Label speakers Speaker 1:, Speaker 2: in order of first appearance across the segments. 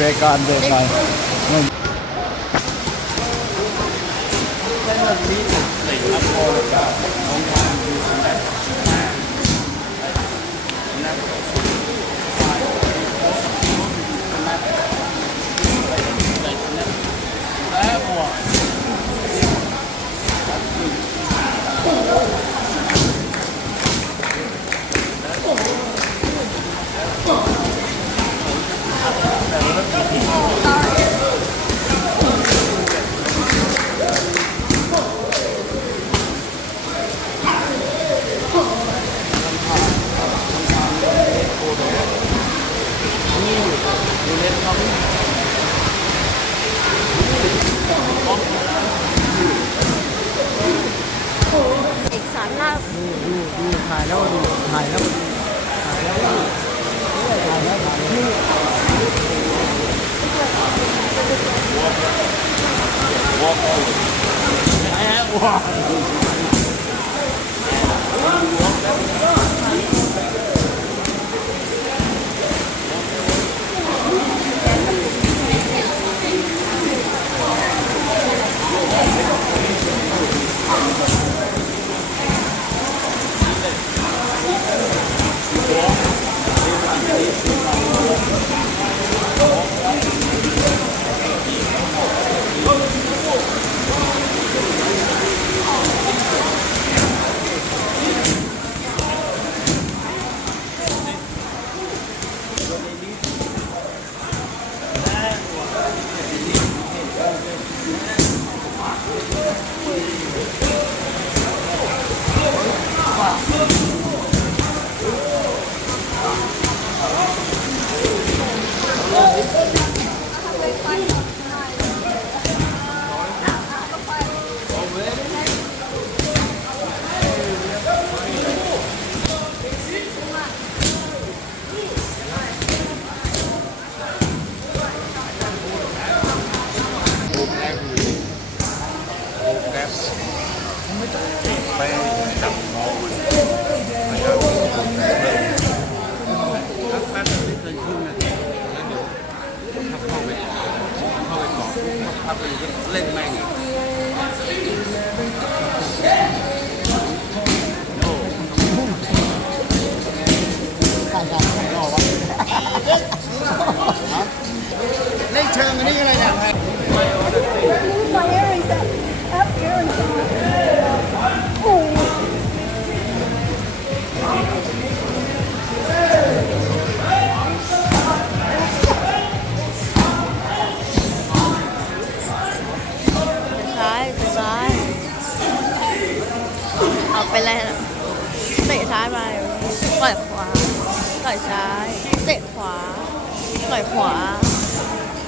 Speaker 1: great garden there, guys. I'm going to eat it. I'm ายแล้วหายแล้วหายแล้วหายแล้วหายแล้วหายแล้ว
Speaker 2: เล่นเชิงอันนี้อะไรเนี่ย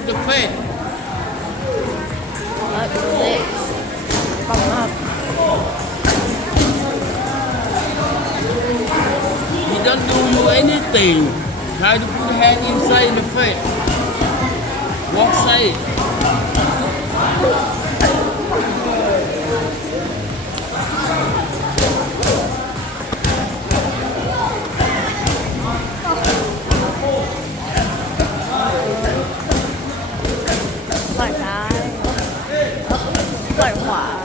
Speaker 3: good faith.
Speaker 4: He
Speaker 3: doesn't do you anything. Try to put a hand inside the face. Walk side. 废话。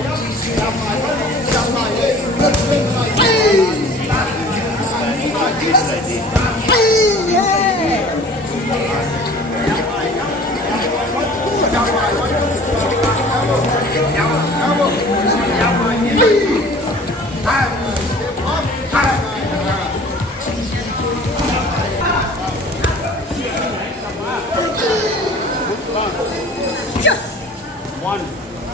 Speaker 3: maior que se amarelo.